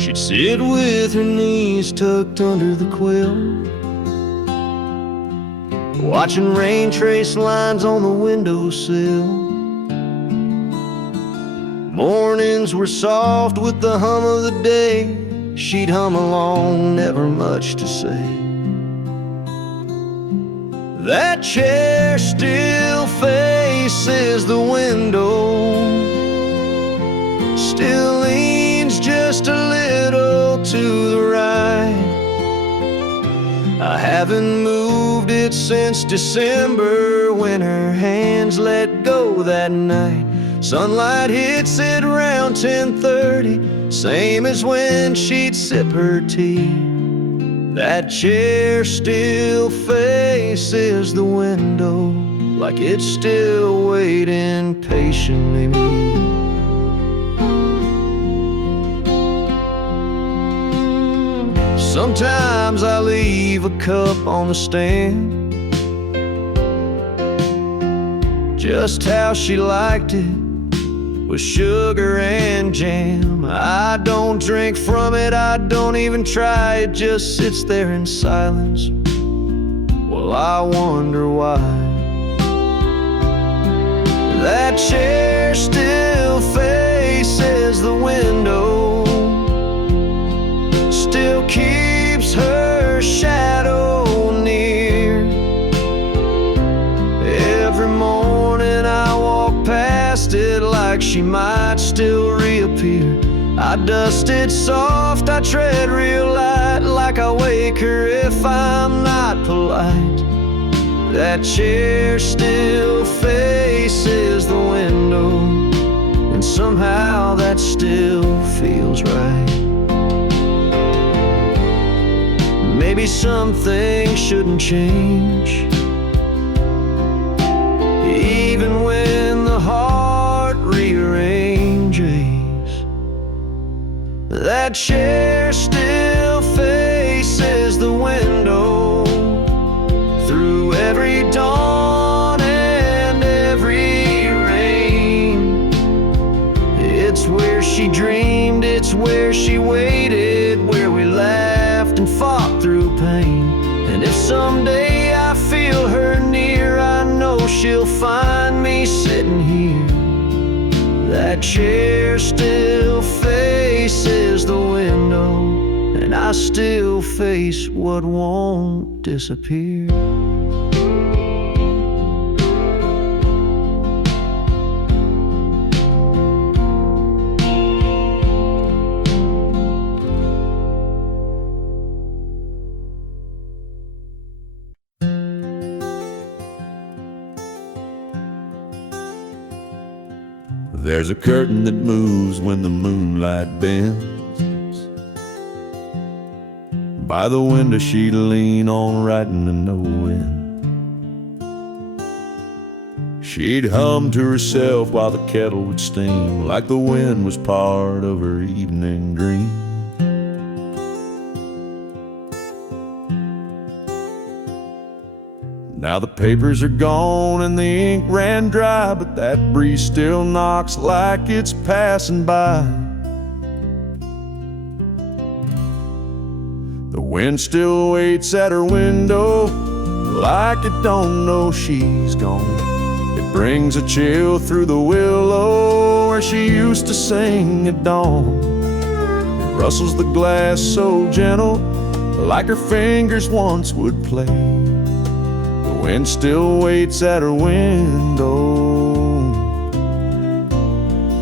She'd sit with her knees tucked under the quilt, watching rain trace lines on the windowsill. Mornings were soft with the hum of the day. She'd hum along, never much to say. That chair still faces the window, still leans just a little to the right. I haven't moved it since December, when her hands let go that night. Sunlight hits it around 10:30, same as when she'd sip her tea. That chair still faces the window, like it's still waiting patiently. Sometimes I leave a cup on the stand, just how she liked it, with sugar and jam. I don't drink from it, I don't even try, it just sits there in silence. Well, I wonder why. That chair still faces the window, still keeps her shadow near. Every morning I walk past it like she might still reappear. I dust it soft, I tread real light, like I wake her if I'm not polite. That chair still faces the window, and somehow that still feels right. Maybe some things shouldn't change, even when the heart rearranges. That chair still faces the window, through every dawn and every rain. It's where she dreamed, it's where she waited, where we laughed and fought through pain. And if someday I feel her near, I know she'll find me sitting here. That chair still faces the window, and I still face what won't disappear. There's a curtain that moves when the moonlight bends. By the window she'd lean on, writing to no end. She'd hum to herself while the kettle would steam, like the wind was part of her evening dream. Now the papers are gone and the ink ran dry, but that breeze still knocks like it's passing by. The wind still waits at her window, like it don't know she's gone. It brings a chill through the willow where she used to sing at dawn. It rustles the glass so gentle, like her fingers once would play. The wind still waits at her window,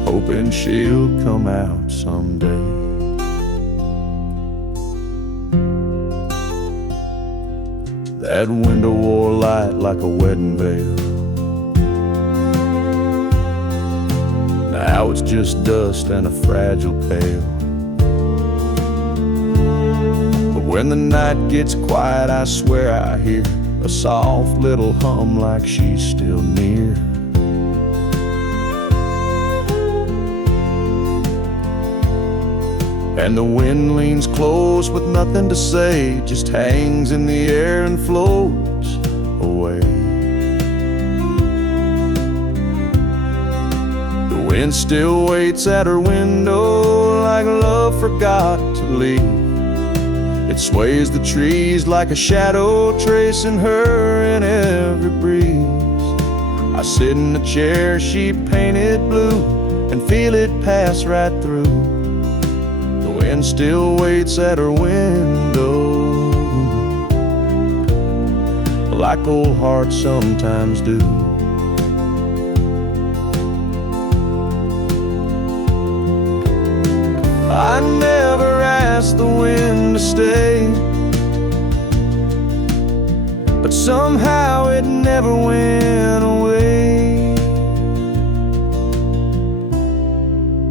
hoping she'll come out someday. That window wore light like a wedding veil. Now it's just dust and a fragile pail. But when the night gets quiet, I swear I hear a soft little hum like she's still near. And the wind leans close with nothing to say, just hangs in the air and floats away. The wind still waits at her window like love forgot to leave. It sways the trees like a shadow, tracing her in every breeze. I sit in the chair she painted blue and feel it pass right through. The wind still waits at her window like old hearts sometimes do. I never asked the wind to stay, but somehow it never went away.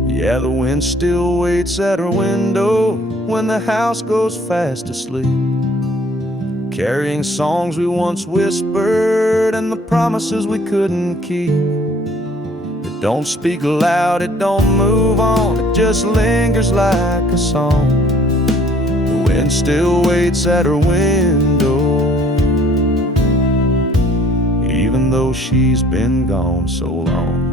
Yeah, the wind still waits at her window when the house goes fast asleep, carrying songs we once whispered and the promises we couldn't keep. It don't speak loud, it don't move on, it just lingers like a song. The wind still waits at her window, even though she's been gone so long.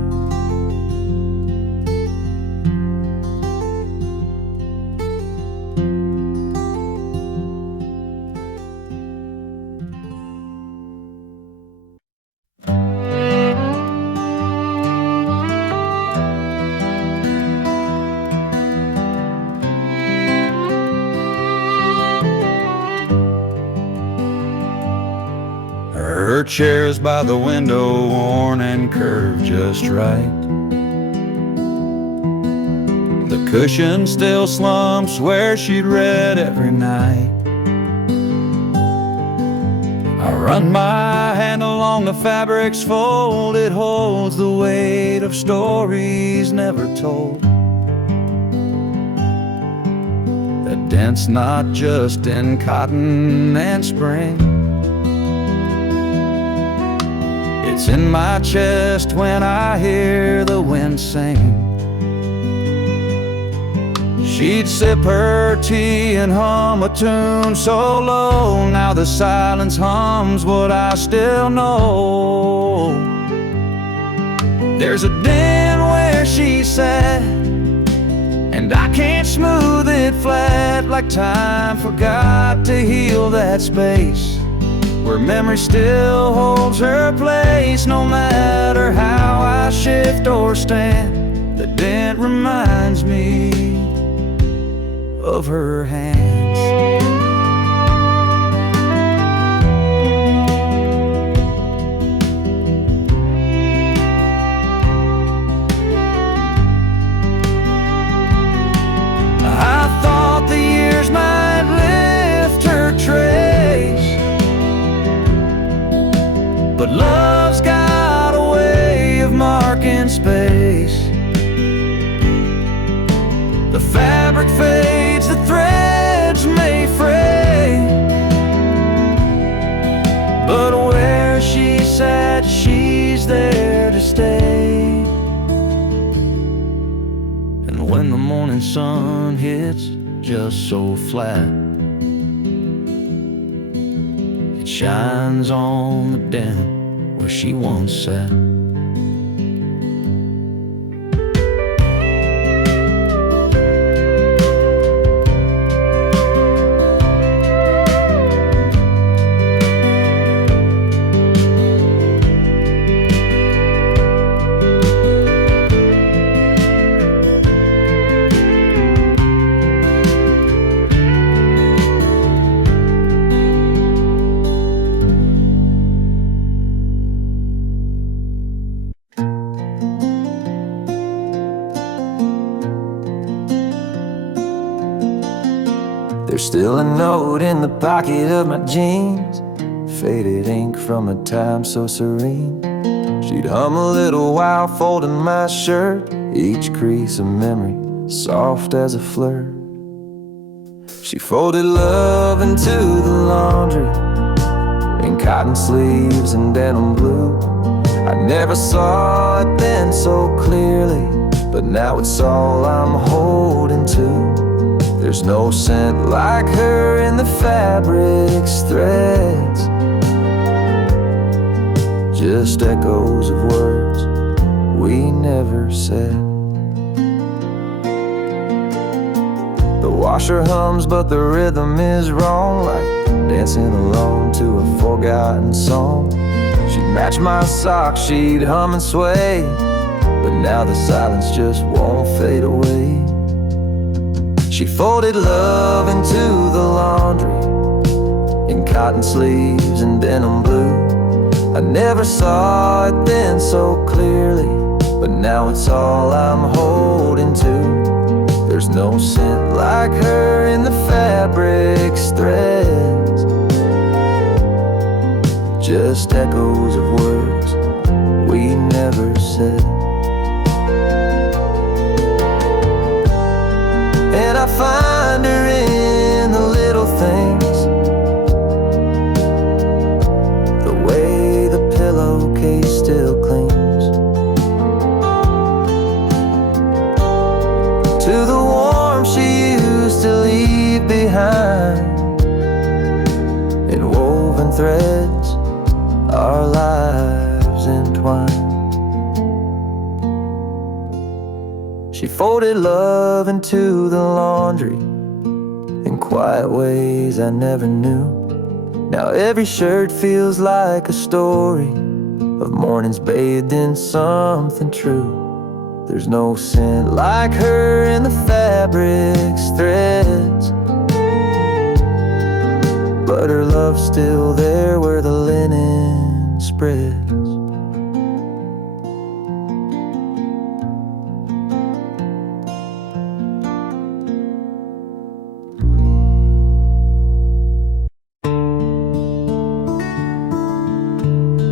Her chair's by the window, worn and curved just right. The cushion still slumps where she'd read every night. I run my hand along the fabric's fold, it holds the weight of stories never told. The dent's not just in cotton and spring, it's in my chest when I hear the wind sing. She'd sip her tea and hum a tune so low, now the silence hums what I still know. There's a den where she sat, and I can't smooth it flat, like time forgot to heal that space where memory still holds her place. No matter how I shift or stand, the dent reminds me of her hands. I thought the years might lift her trace, but love's got a way of marking space. The fabric fades, the threads may fray, but where she sat, she's there to stay. And when the morning sun hits just so flat, it shines on the dent where she once sat. There's still a note in the pocket of my jeans, faded ink from a time so serene. She'd hum a little while folding my shirt, each crease a memory, soft as a flirt. She folded love into the laundry, in cotton sleeves and denim blue. I never saw it then so clearly, but now it's all I'm holding to. There's no scent like her in the fabric's threads, just echoes of words we never said. washer hums, but the rhythm is wrong, like dancing alone to a forgotten song. She'd match my socks, she'd hum and sway, but now the silence just won't fade away. She folded love into the laundry in cotton sleeves and denim blue. I never saw it then so clearly, but now it's all I'm holding to. There's no scent like her in the fabric's threads, just echoes of words we never said. And I find her in the little things, the way the pillowcase still clings to the warmth she used to leave behind. In woven threads, our lives entwined. She folded love into the laundry in quiet ways I never knew. Now every shirt feels like a story of mornings bathed in something true. There's no scent like her in the fabric's threads, but her love's still there where the linen spreads.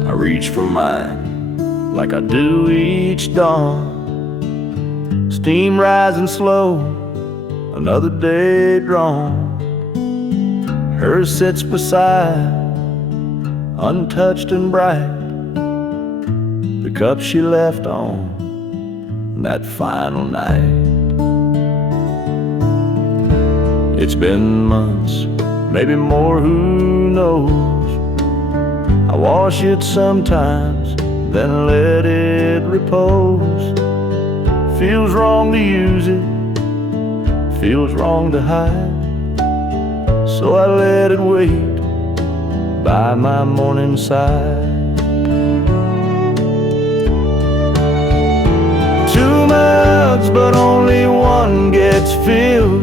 I reach for mine like I do each dawn. Steam rising slow, another day drawn. Hers sits beside, untouched and bright, the cup she left on that final night. It's been months, maybe more, who knows. I wash it sometimes, then let it repose. Feels wrong to use it, feels wrong to hide, so I let it wait by my morning side. Two mugs, but only one gets filled.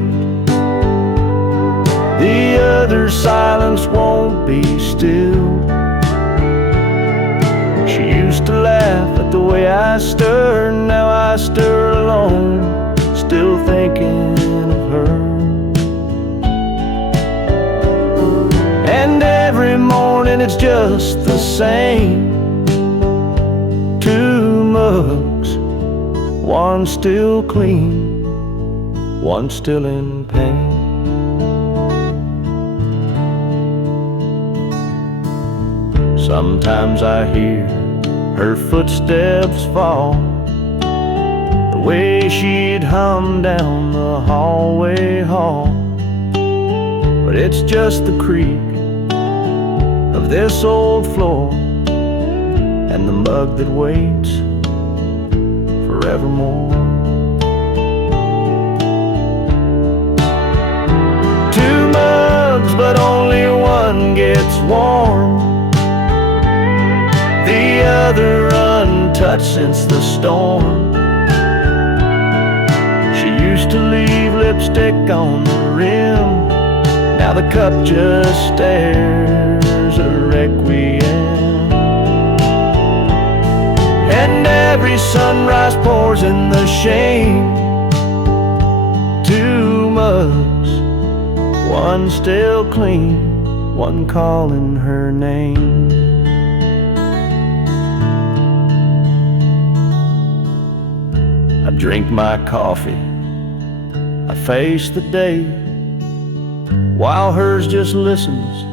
The other silence won't be still. She used to laugh at the way I stir, now I stir alone, still thinking of her. And every morning it's just the same. Two mugs, one still clean, one still in pain. Sometimes I hear her footsteps fall, the way she'd hum down the hallway hall. But it's just the creak of this old floor and the mug that waits forevermore. Two mugs, but only one gets warm, the other untouched since the storm. She used to leave lipstick on the rim, now the cup just stares a requiem. And every sunrise pours in the shame. Two mugs, one still clean, one calling her name. I drink my coffee, I face the day, while hers just listens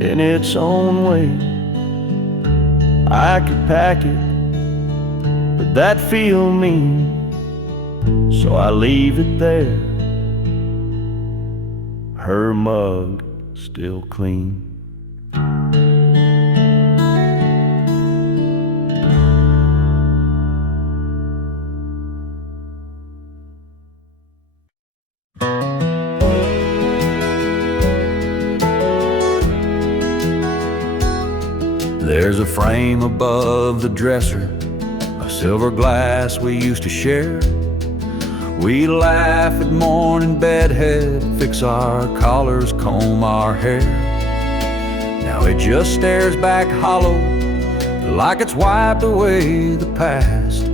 in its own way. I could pack it, but that'd feel mean, so I leave it there, her mug still clean. frame above the dresser, a silver glass we used to share. We laugh at morning bedhead, fix our collars, comb our hair. Now it just stares back hollow, like it's wiped away the past.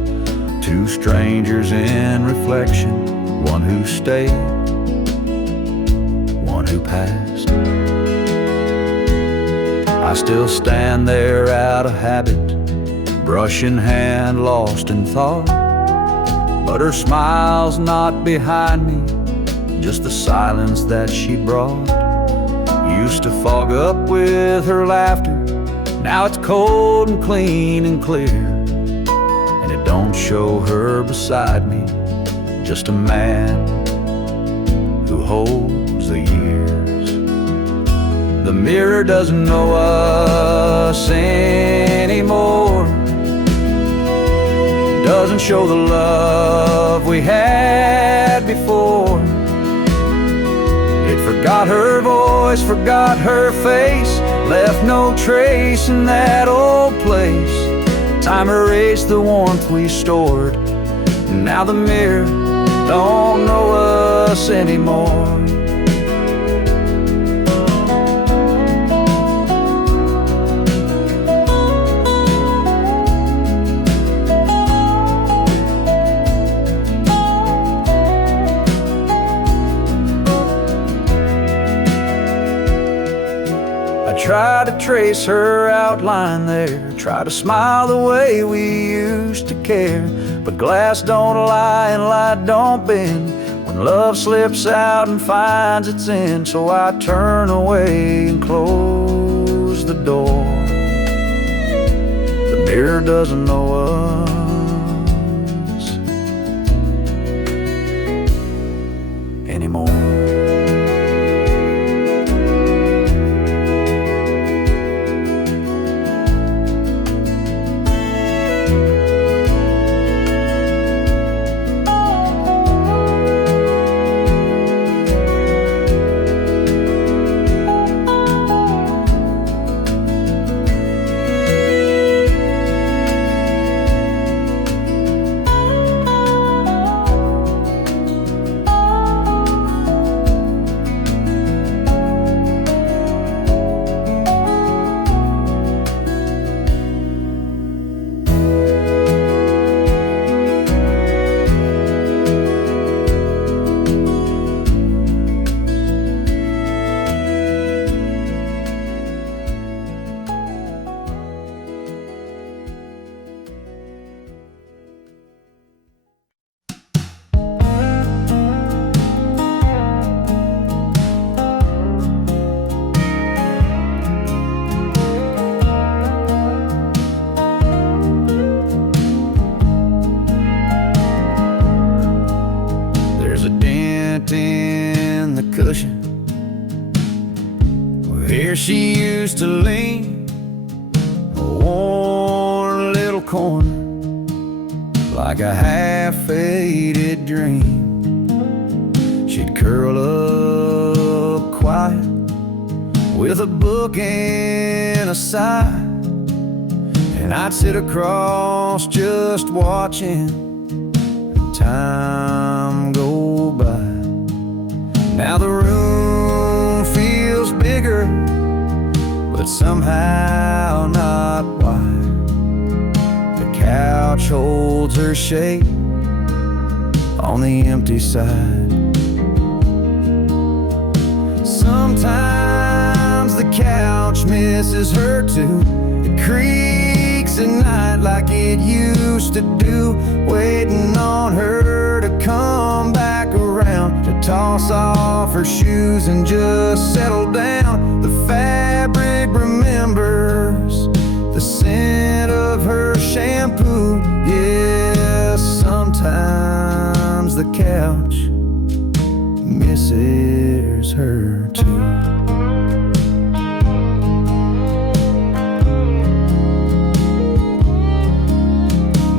Two strangers in reflection, one who stayed, one who passed. I still stand there out of habit, brush in hand, lost in thought. But her smile's not behind me, just the silence that she brought. Used to fog up with her laughter, now it's cold and clean and clear. And it don't show her beside me, just a man who holds the years. The mirror doesn't know us anymore, doesn't show the love we had before. It forgot her voice, forgot her face, left no trace in that old place. Time erased the warmth we stored, now the mirror don't know us anymore. Try to trace her outline there, try to smile the way we used to care. But glass don't lie and light don't bend when love slips out and finds its end. So I turn away and close the door. The mirror doesn't know us anymore. In the cushion where she used to lean, a worn little corner like a half-faded dream. She'd curl up quiet with a book and a sigh, and I'd sit across just watching time go by. Now the room feels bigger, but somehow not wide. The couch holds her shape on the empty side. Sometimes the couch misses her too. It creaks at night like it used to do, waiting on her to come back around, to toss off her shoes and just settle down. The fabric remembers the scent of her shampoo. Yes, sometimes the couch misses her too.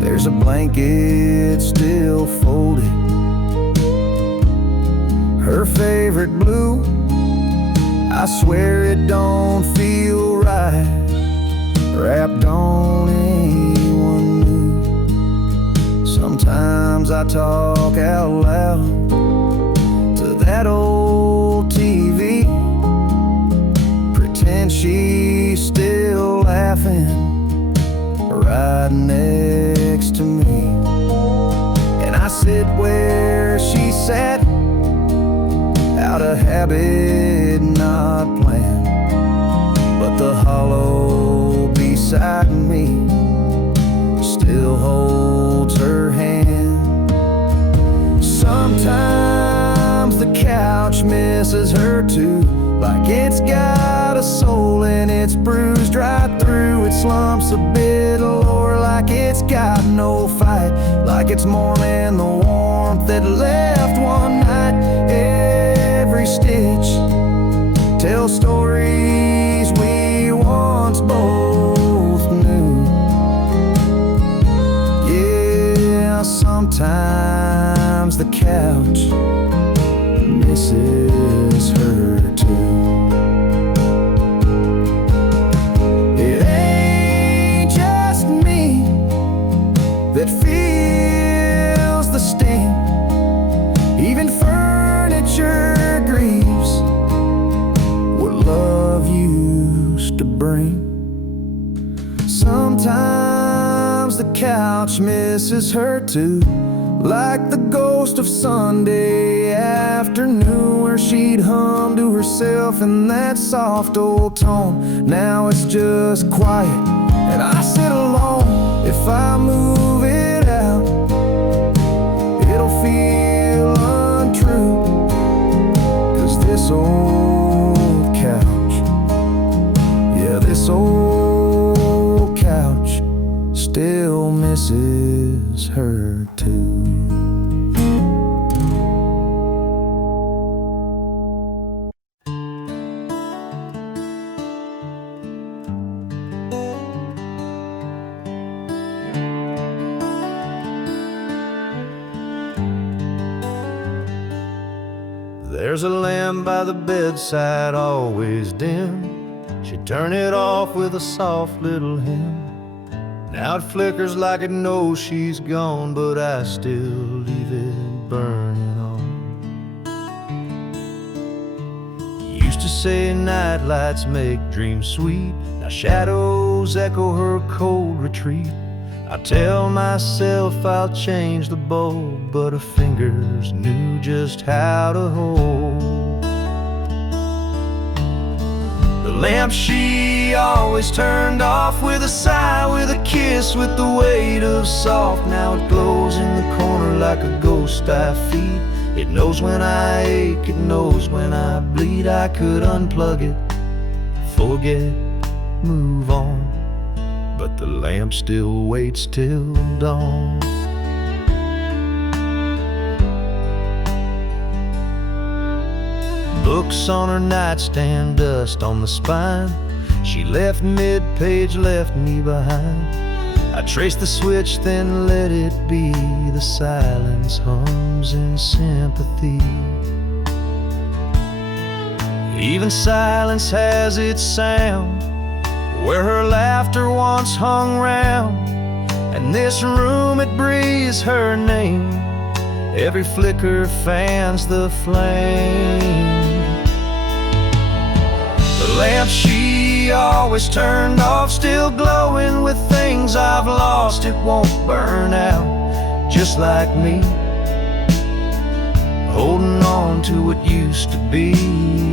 There's a blanket still folded, her favorite blue. I swear it don't feel right, wrapped on anyone new. Sometimes I talk out loud to that old TV, pretend she's still laughing right next to me. And I sit where she sat, out of habit, not planned, but the hollow beside me still holds her hand. Sometimes the couch misses her too, like it's got a soul and it's bruised right through. It slumps a bit lower, like it's got no fight, like it's mourning the warmth that left one night. Every stitch tells stories we once both knew. Yeah, sometimes the couch misses her too. It ain't just me that feels the sting. Even furniture grieves what love used to bring. Sometimes the couch misses her too, like the ghost of Sunday afternoon, where she'd hum to herself in that soft old tone. Now it's just quiet and I sit alone. If I move it out, it'll feel untrue, 'cause this old couch, yeah, this old couch still misses her too. There's a lamp by the bedside, always dim. She'd turn it off with a soft little hymn. Now it flickers like it knows she's gone, but I still leave it burning on. Used to say night lights make dreams sweet, now shadows echo her cold retreat. I tell myself I'll change the bulb, but her fingers knew just how to hold the lamp she always turned off with a sigh, with a kiss, with the weight of soft. Now it glows in the corner like a ghost I feed. It knows when I ache, it knows when I bleed. I could unplug it, forget, move on, but the lamp still waits till dawn. Books on her nightstand, dust on the spine. She left mid-page, left me behind. I traced the switch, then let it be. The silence hums in sympathy. Even silence has its sound, where her laughter once hung round. And this room, it breathes her name. Every flicker fans the flame. The lamp she always turned off, still glowing with things I've lost. It won't burn out, just like me, holding on to what used to be.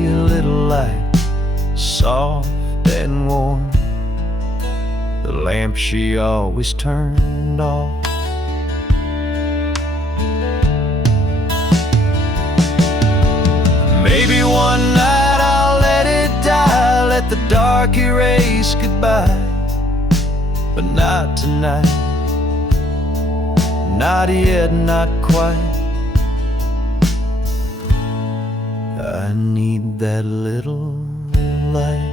A little light, soft and warm, the lamp she always turned off. Maybe one night I'll let it die, let the dark erase goodbye, but not tonight, not yet, not quite. I need that little light.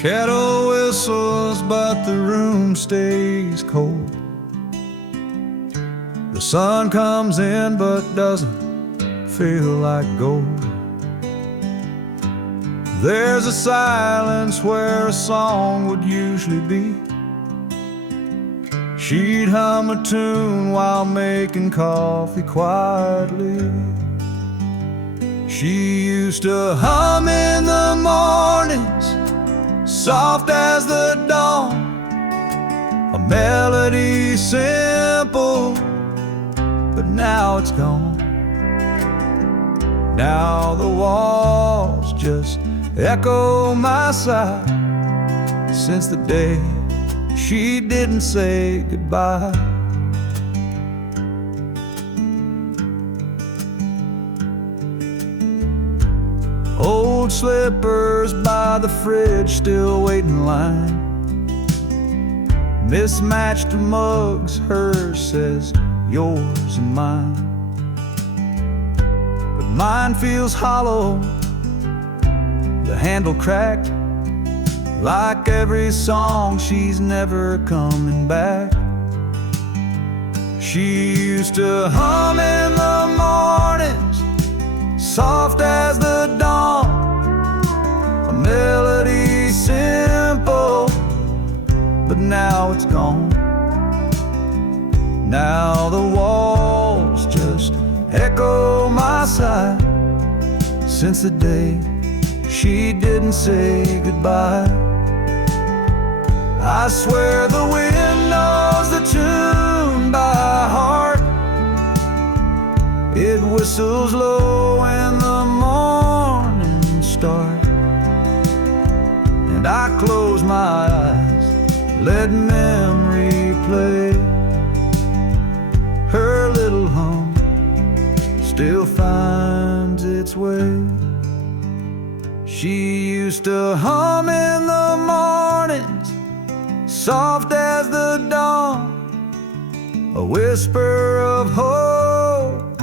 Kettle whistles, but the room stays cold. The sun comes in, but doesn't feel like gold. There's a silence where a song would usually be. She'd hum a tune while making coffee quietly. She used to hum in the mornings, soft as the dawn, a melody simple, but now it's gone. Now the walls just echo my sigh, since the day she didn't say goodbye. Old slippers by the fridge still wait in line. Mismatched mugs, hers says yours and mine. But mine feels hollow, the handle cracked, like every song she's never coming back. She used to hum in the mornings, soft as the dawn, a melody simple, but now it's gone. Now the walls just echo my sigh, since the day she didn't say goodbye. I swear the wind knows the tune by heart. It whistles low when the morning starts, and I close my eyes, let memory play. Her little hum still finds its way. She used to hum in the mornings, soft as the dawn, a whisper of hope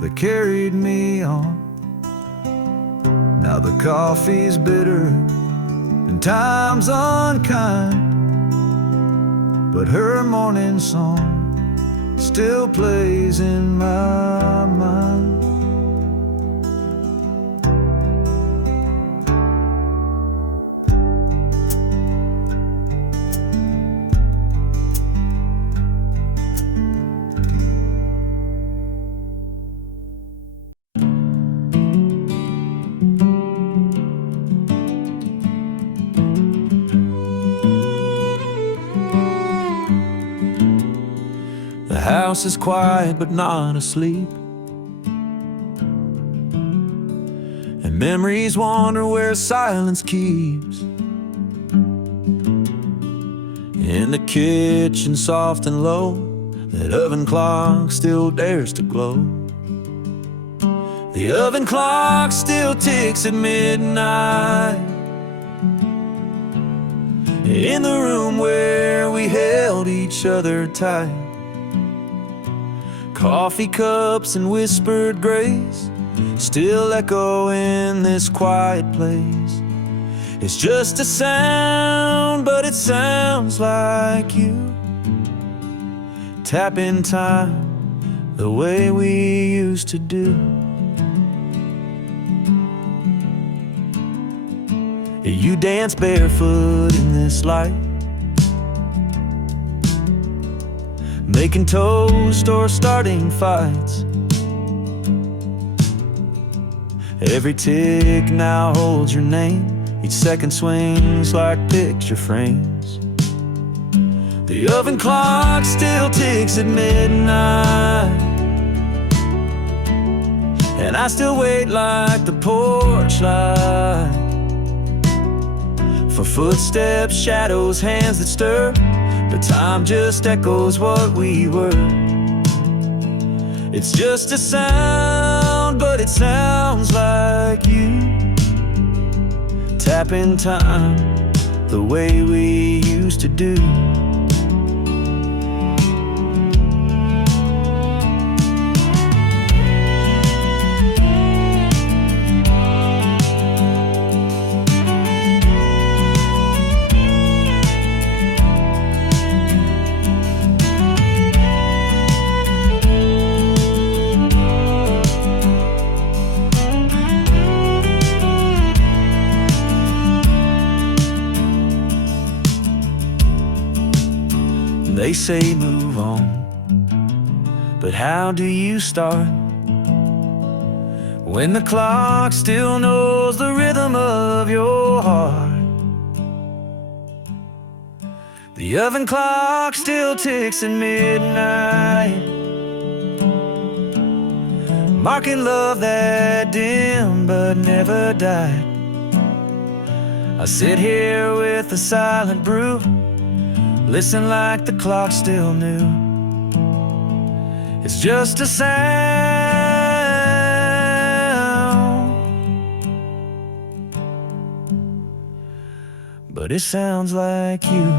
that carried me on. Now the coffee's bitter and time's unkind, but her morning song still plays in my mind. The house is quiet but not asleep, and memories wander where silence keeps. In the kitchen, soft and low, that oven clock still dares to glow. The oven clock still ticks at midnight, in the room where we held each other tight. Coffee cups and whispered grace still echo in this quiet place. It's just a sound, but it sounds like you. Tapping time the way we used to do. You dance barefoot in this light, making toast or starting fights. Every tick now holds your name, each second swings like picture frames. The oven clock still ticks at midnight, and I still wait like the porch light, for footsteps, shadows, hands that stir. But time just echoes what we were. It's just a sound, but it sounds like you. Tapping time the way we used to do. They say move on, but how do you start when the clock still knows the rhythm of your heart? The oven clock still ticks at midnight, marking love that dim but never died. I sit here with a silent brew, listen like the clock still knew. It's just a sound, but it sounds like you.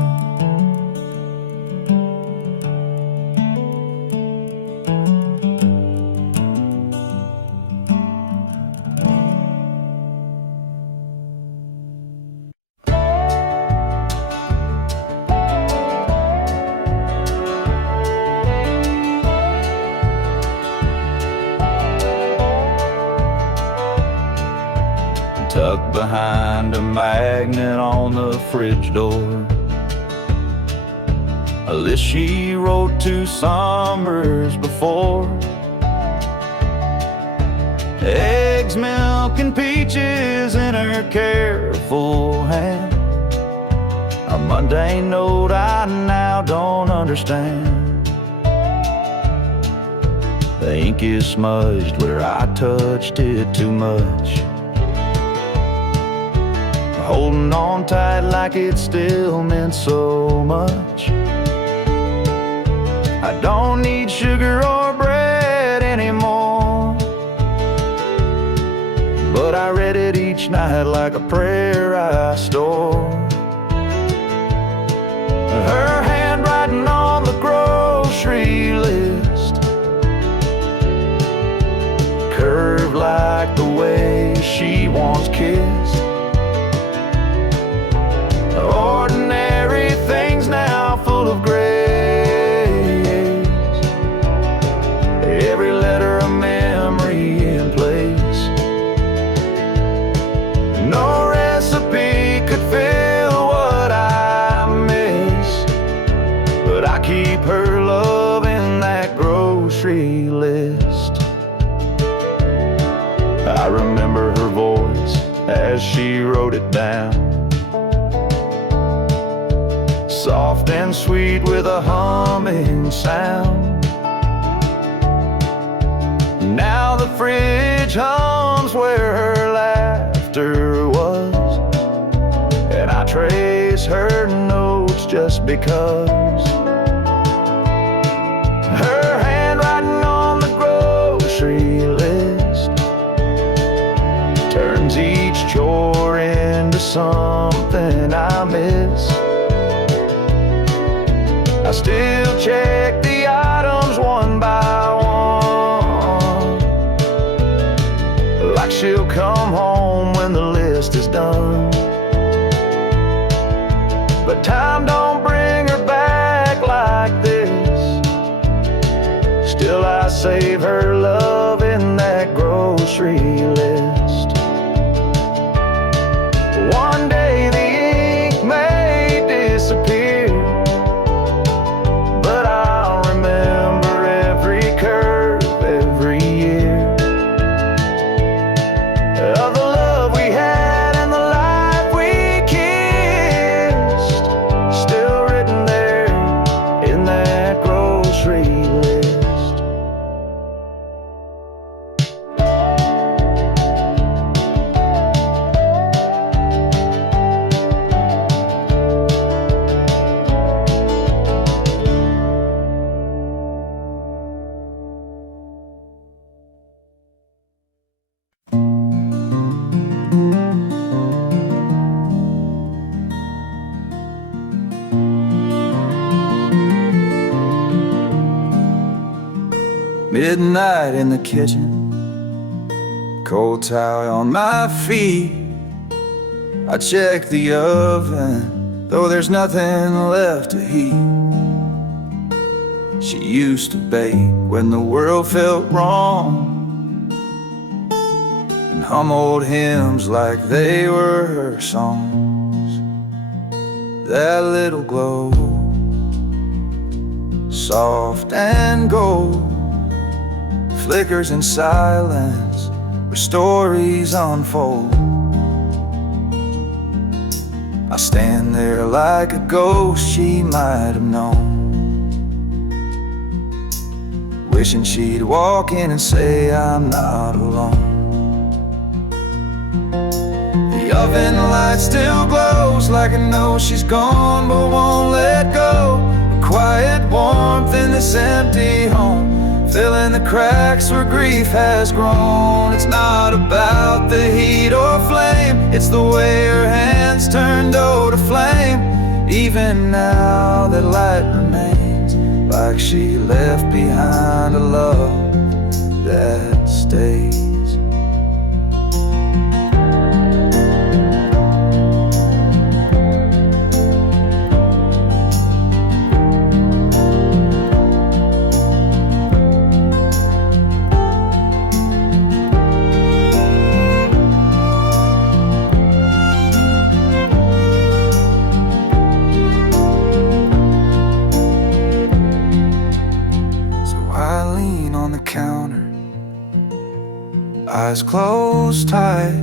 Tucked behind a magnet on the fridge door, a list she wrote 2 summers before. Eggs, milk, and peaches in her careful hand, a mundane note I now don't understand. The ink is smudged where I touched it too much, holding on tight like it still meant so much. I don't need sugar or bread anymore, but I read it each night like a prayer I store. Her handwriting on the grocery list, curved like the way she once kissed. Ordinary things now full of grace, every letter a memory in place. No recipe could fill what I miss, but I keep her love in that grocery list. I remember her voice as she wrote it down, soft and sweet with a humming sound. Now the fridge hums where her laughter was, and I trace her notes just because. Her handwriting on the grocery list turns each chore into something I miss. I still check the items one by one, like she'll come home when the list is done. But time don't bring her back like this. Still I save her love in that grocery list. One day the ink may disappear, but I'll remember every curve, every year of the love we had and the life we kissed, still written there in that grocery list. Midnight in the kitchen, cold towel on my feet. I check the oven, though there's nothing left to heat. She used to bake when the world felt wrong, and hum old hymns like they were her songs. That little glow soft and gold, flickers in silence where stories unfold. I stand there like a ghost she might have known, wishing she'd walk in and say I'm not alone. The oven light still glows like I know she's gone but won't let go. A quiet warmth in this empty home, filling the cracks where grief has grown. It's not about the heat or flame, it's the way her hands turn dough to flame. Even now that light remains, like she left behind a love that stays. Eyes closed tight,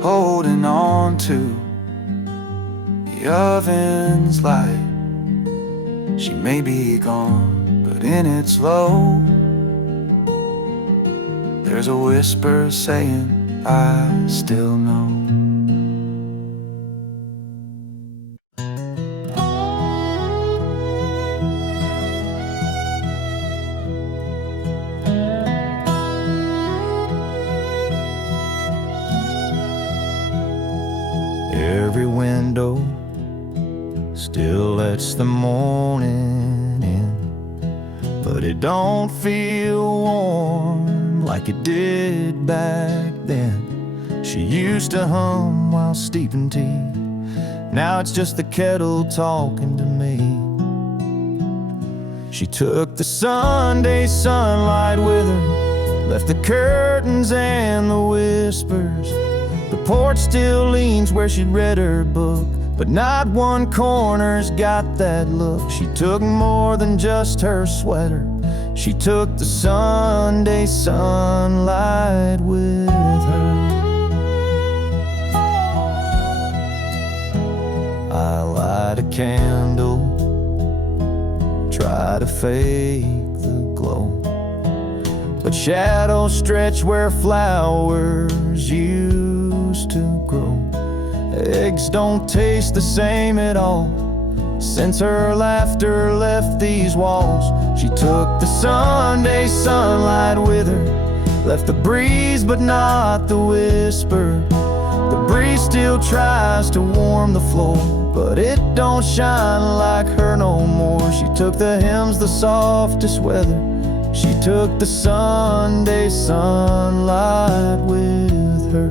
holding on to the oven's light. She may be gone, but in its glow, there's a whisper saying, I still know. Every window still lets the morning in, but it don't feel warm like it did back then. She used to hum while steeping tea, now it's just the kettle talking to me. She took the Sunday sunlight with her, left the curtains and the whispers. The porch still leans where she'd read her book, but not one corner's got that look. She took more than just her sweater, she took the Sunday sunlight with her. I light a candle, try to fake the glow, but shadows stretch where flowers used to grow. Eggs don't taste the same at all since her laughter left these walls. She took the Sunday sunlight with her, left the breeze but not the whisper. The breeze still tries to warm the floor, but it don't shine like her no more. She took the hymns, the softest weather, she took the Sunday sunlight with her.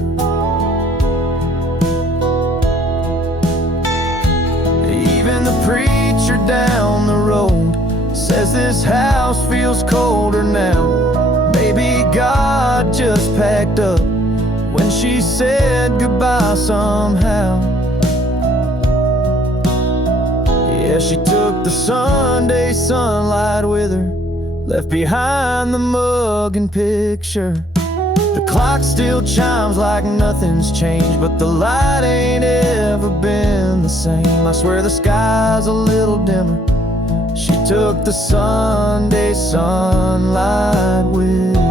Even the preacher down the road says this house feels colder now. Maybe God just packed up when she said goodbye somehow. Yeah, she took the Sunday sunlight with her, left behind the mug and picture. The clock still chimes like nothing's changed, but the light ain't ever been the same. I swear the sky's a little dimmer, she took the Sunday sunlight with her.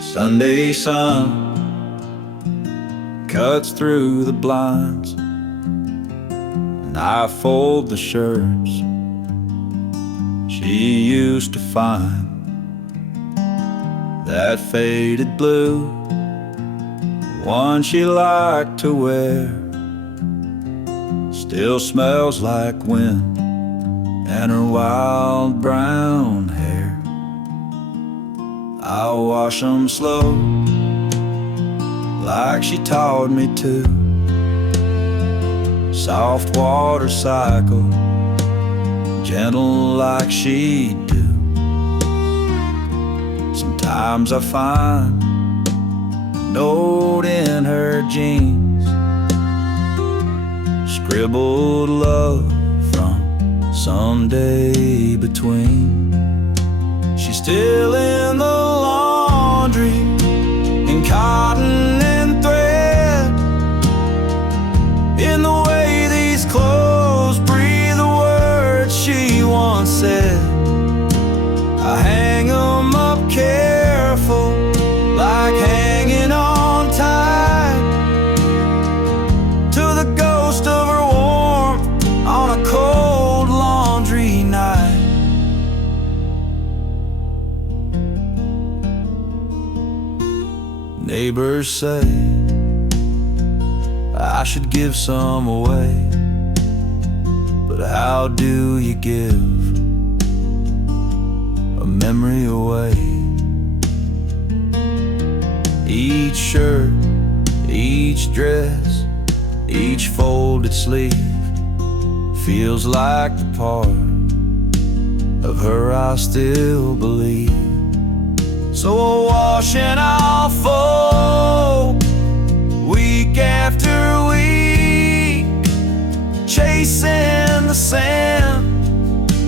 Sunday sun cuts through the blinds, and I fold the shirts she used to find. That faded blue, one she liked to wear, still smells like wind and her wild brown hair. I'll wash 'em slow, like she taught me to. Soft water cycle, gentle like she do. Sometimes I find a note in her jeans, scribbled love from someday between. She's still in the laundry, in cotton and thread, in the way these clothes breathe the words she once said. I hang 'em up careful, like hanging on tight to the ghost of her warmth on a cold laundry night. Neighbors say I should give some away, but how do you give a memory away? Each shirt, each dress, each folded sleeve feels like the part of her I still believe. So I'll wash and I'll fold, week after week, chasing the sand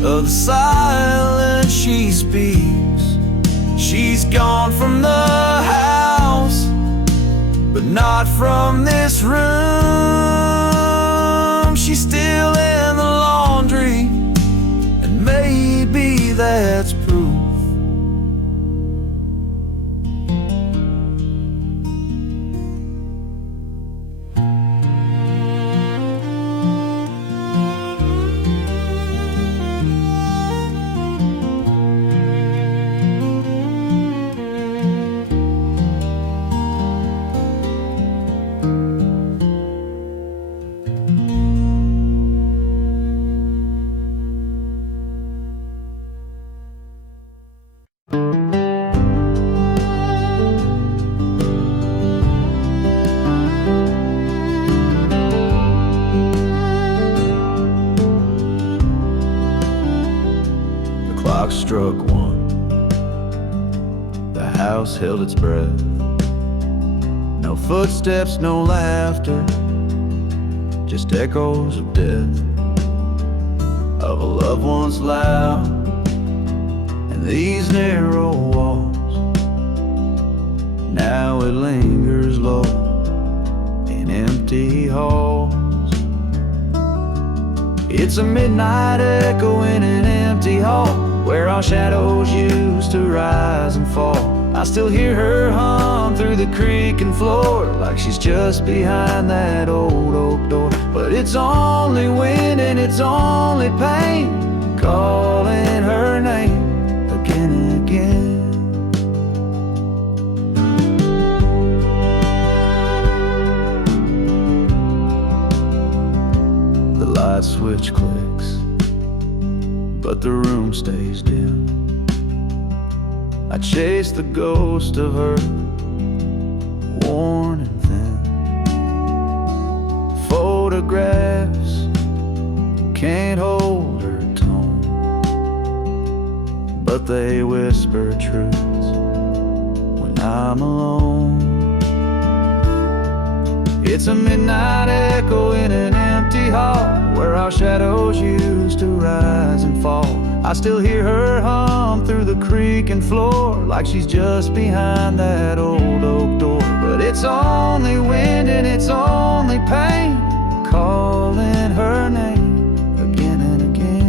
of the silence she speaks. She's gone from the house, but not from this room. She's still in the laundry, and maybe that's proof. Clock struck 1. The house held its breath. No footsteps, no laughter, just echoes of death, of a loved one's loud and these narrow walls. Now it lingers low in empty halls. It's a midnight echo in an empty hall, where our shadows used to rise and fall. I still hear her hum through the creaking floor, like she's just behind that old oak door. But it's only wind and it's only pain, calling her name again and again. The light switch clicks, but the room stays dim. I chase the ghost of her, worn and thin. Photographs can't hold her tone, but they whisper truths when I'm alone. It's a midnight echo in an empty hall, where our shadows used to rise and fall. I still hear her hum through the creaking floor, like she's just behind that old oak door. But it's only wind and it's only pain, calling her name again and again.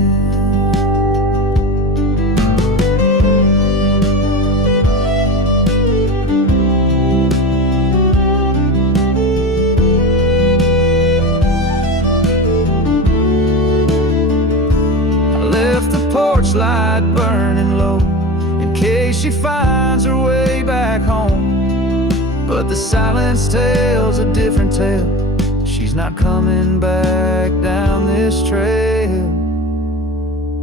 torchlight burning low, in case she finds her way back home. But the silence tells a different tale. She's not coming back down this trail.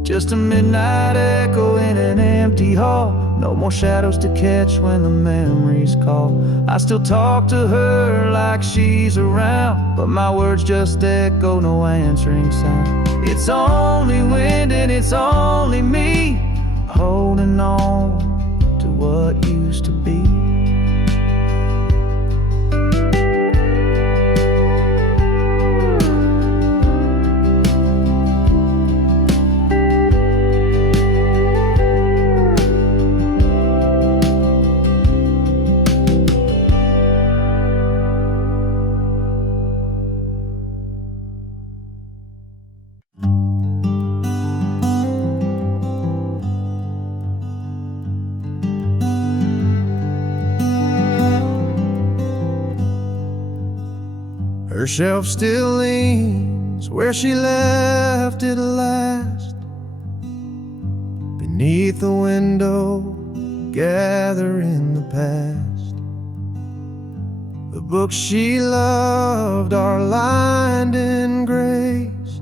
Just a midnight echo in an empty hall. No more shadows to catch when the memories call. I still talk to her like she's around, but my words just echo, no answering sound. It's only wind and it's only me, holding on to what used to be. Her shelf still leans where she left it last, beneath the window, gathering the past. The books she loved are lined in grace,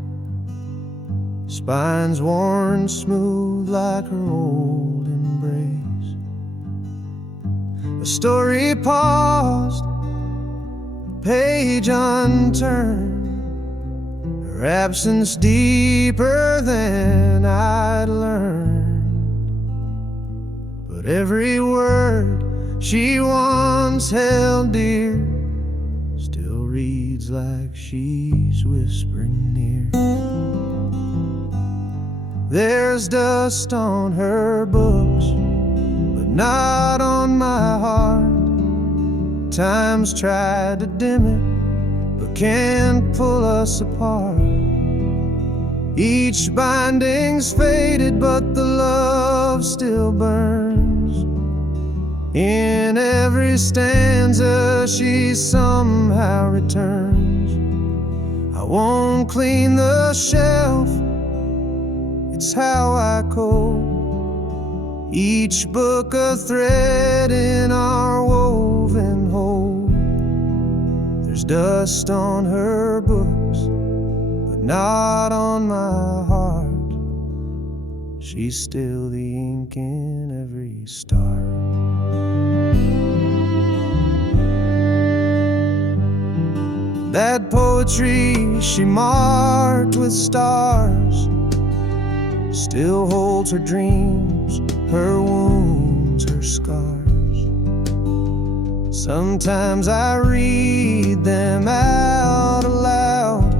spines worn smooth like her old embrace. A story paused, page unturned, her absence deeper than I'd learned. But every word she once held dear still reads like she's whispering near. There's dust on her books, but not on my heart. Time's tried to dim it, but can't pull us apart. Each binding's faded, but the love still burns. In every stanza she somehow returns. I won't clean the shelf, it's how I code. Each book a thread in our woven whole. There's dust on her books, but not on my heart. She's still the ink in every star. That poetry she marked with stars still holds her dreams, her wounds, her scars. Sometimes I read them out aloud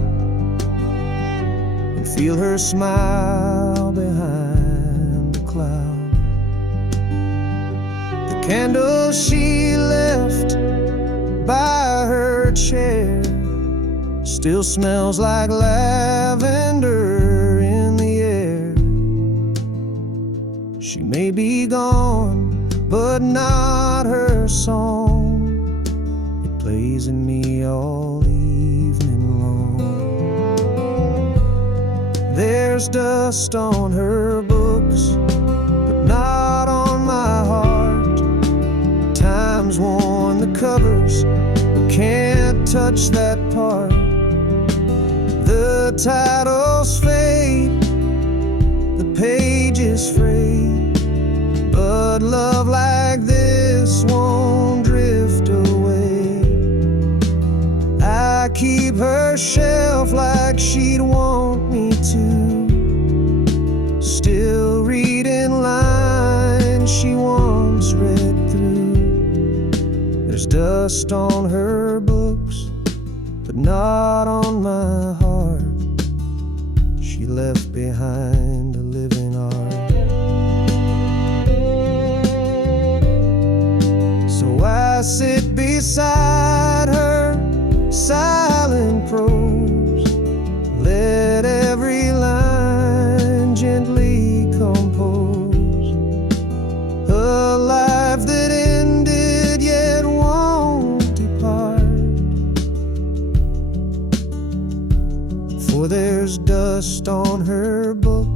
and feel her smile behind the cloud. The candle she left by her chair still smells like lavender in the air. She may be gone, but not her song. It plays in me all evening long. There's dust on her books, but not on my heart. Time's worn the covers, but can't touch that part. The titles fade, the pages frayed, but love like this won't drift away. I keep her shelf like she'd want me to, still reading lines she once read through. There's dust on her books, but not on my heart. She left behind a living art. So I sit beside her, silent prose, let every line gently compose. A life that ended yet won't depart. For there's dust on her book,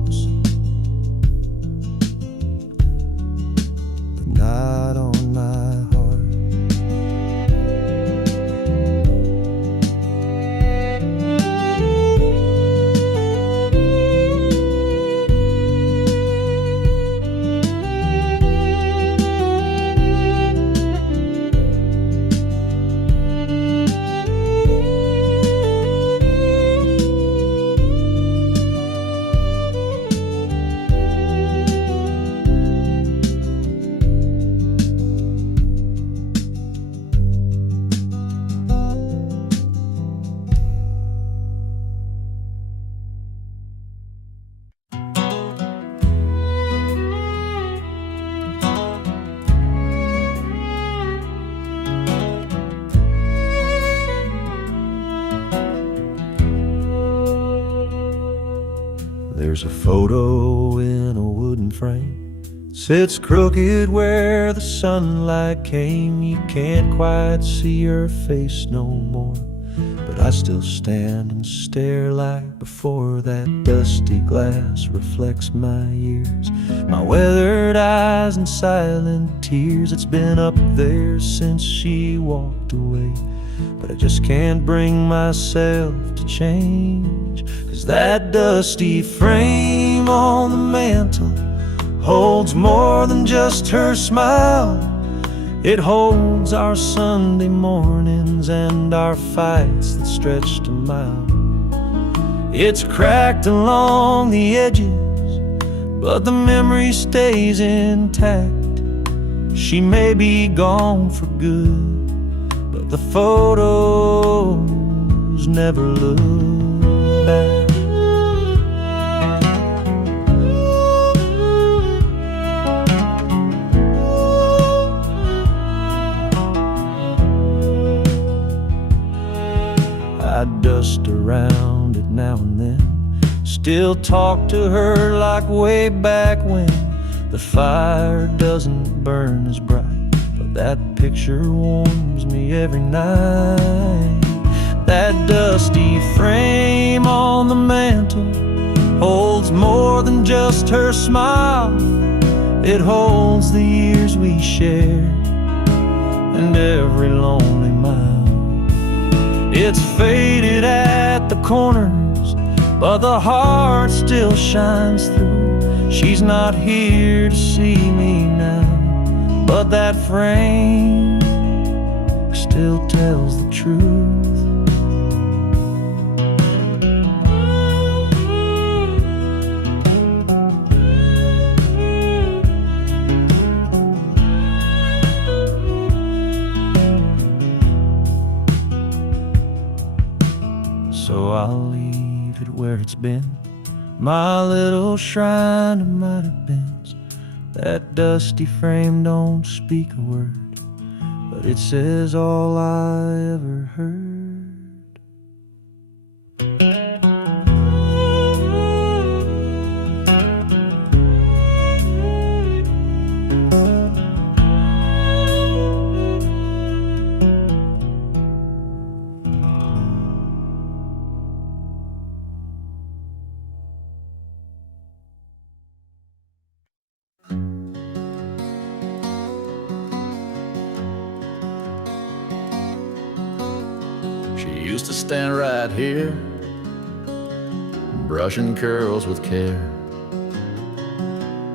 There's a photo in a wooden frame, sits crooked where the sunlight came. You can't quite see her face no more, but I still stand and stare like before. That dusty glass reflects my years, my weathered eyes and silent tears. It's been up there since she walked away, but I just can't bring myself to change. 'Cause that dusty frame on the mantle holds more than just her smile. It holds our Sunday mornings and our fights that stretched a mile. It's cracked along the edges, but the memory stays intact. She may be gone for good, but the photos never look back. I dust around it now and then, still talk to her like way back when. The fire doesn't burn as bright, but that picture warms me every night. That dusty frame on the mantle holds more than just her smile. It holds the years we shared and every lonely mile. It's faded at the corners, but the heart still shines through. She's not here to see me now, but that frame still tells the truth. So I'll leave it where it's been, my little shrine of might have been. That dusty frame don't speak a word, but it says all I ever heard. She used to stand right here, brushing curls with care,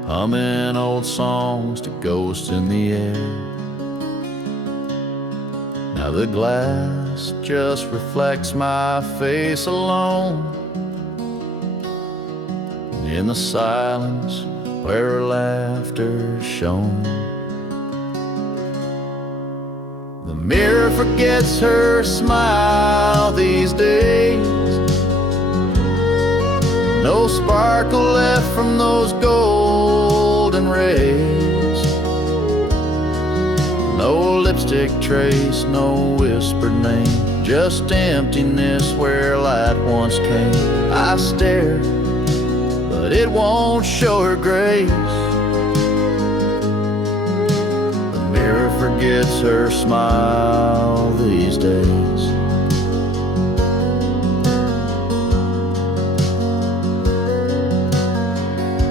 humming old songs to ghosts in the air. Now the glass just reflects my face alone in the silence where her laughter shone. The mirror forgets her smile these days. No sparkle left from those golden rays. No lipstick trace, no whispered name, just emptiness where light once came. I stare, but it won't show her grace. Mirror forgets her smile these days.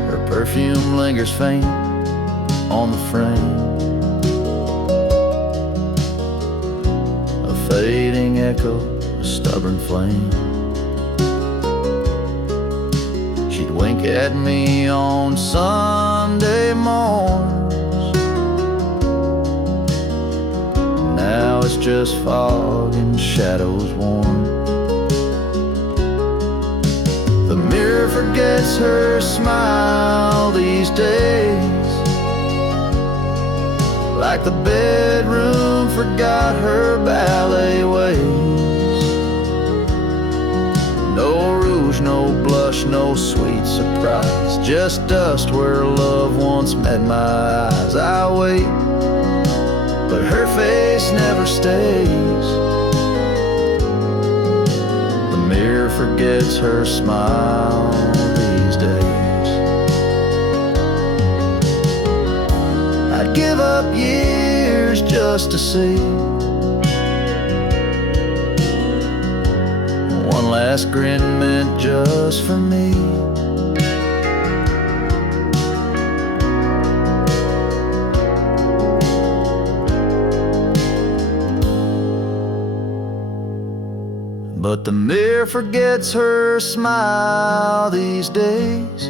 Her perfume lingers faint on the frame, a fading echo, a stubborn flame. She'd wink at me on Sunday morn. Now it's just fog and shadows worn. The mirror forgets her smile these days, like the bedroom forgot her ballet ways. No rouge, no blush, no sweet surprise, just dust where love once met my eyes. I wait, but her face never stays. The mirror forgets her smile these days. I'd give up years just to see one last grin meant just for me. But the mirror forgets her smile these days,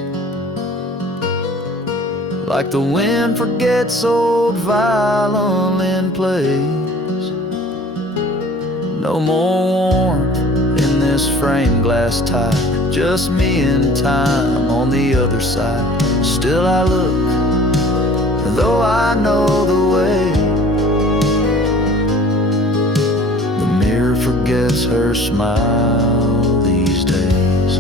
like the wind forgets old violin plays. No more warmth in this framed glass tie, just me and time on the other side. Still I look, though I know the way. The mirror forgets her smile these days.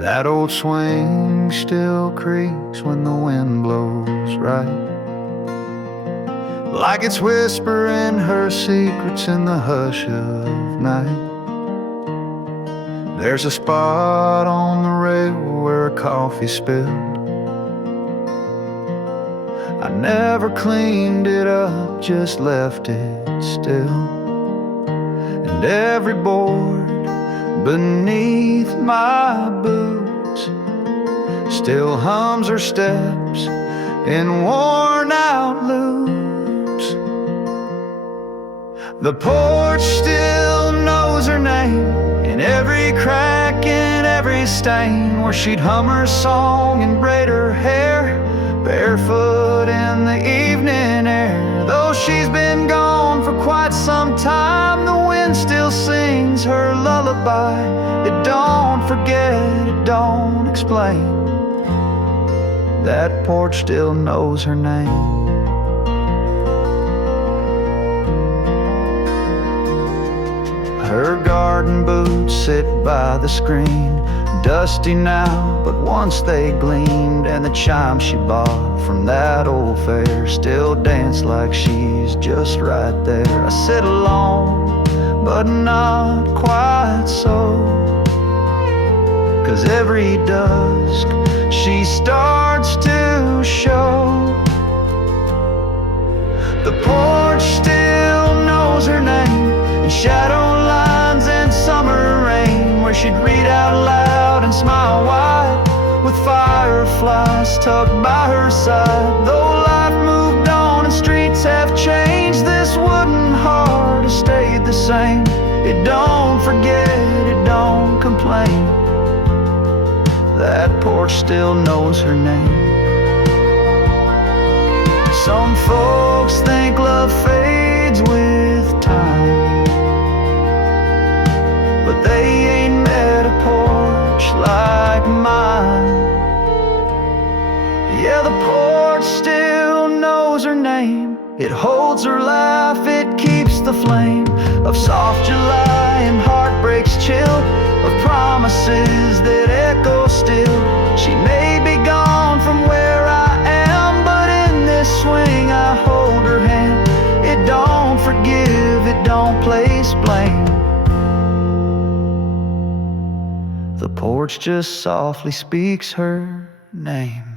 That old swing still creaks when the wind blows right, like it's whispering her secrets in the hush of night. There's a spot on the rail where a coffee spilled. I never cleaned it up, just left it still. And every board beneath my boots still hums her steps in worn out loops. The porch still knows her name, in every crack, in every stain, where she'd hum her song and braid her hair, barefoot in the evening air. Though she's been gone for quite some time, the wind still sings her lullaby. It don't forget, it don't explain. That porch still knows her name. Her garden boots sit by the screen, dusty now, but once they gleamed. And the chime she bought from that old fair still dance like she's just right there. I sit alone, but not quite so, 'cause every dusk she starts to show. The porch still knows her name, in shadow lines and summer rain, where she'd read out loud and smile wide, with fireflies tucked by her side. Though life moved on and streets have changed, this wooden heart has stayed the same. It don't forget, it don't complain. That porch still knows her name. Some folks think love fades with time, but they ain't met a porch like mine. Yeah, the porch still knows her name. It holds her laugh, it keeps the flame of soft July and heartbreak's chill, of promises that echo still. She may be gone from where I am, but in this swing I hold her hand. It don't forgive, it don't place blame. The porch just softly speaks her name.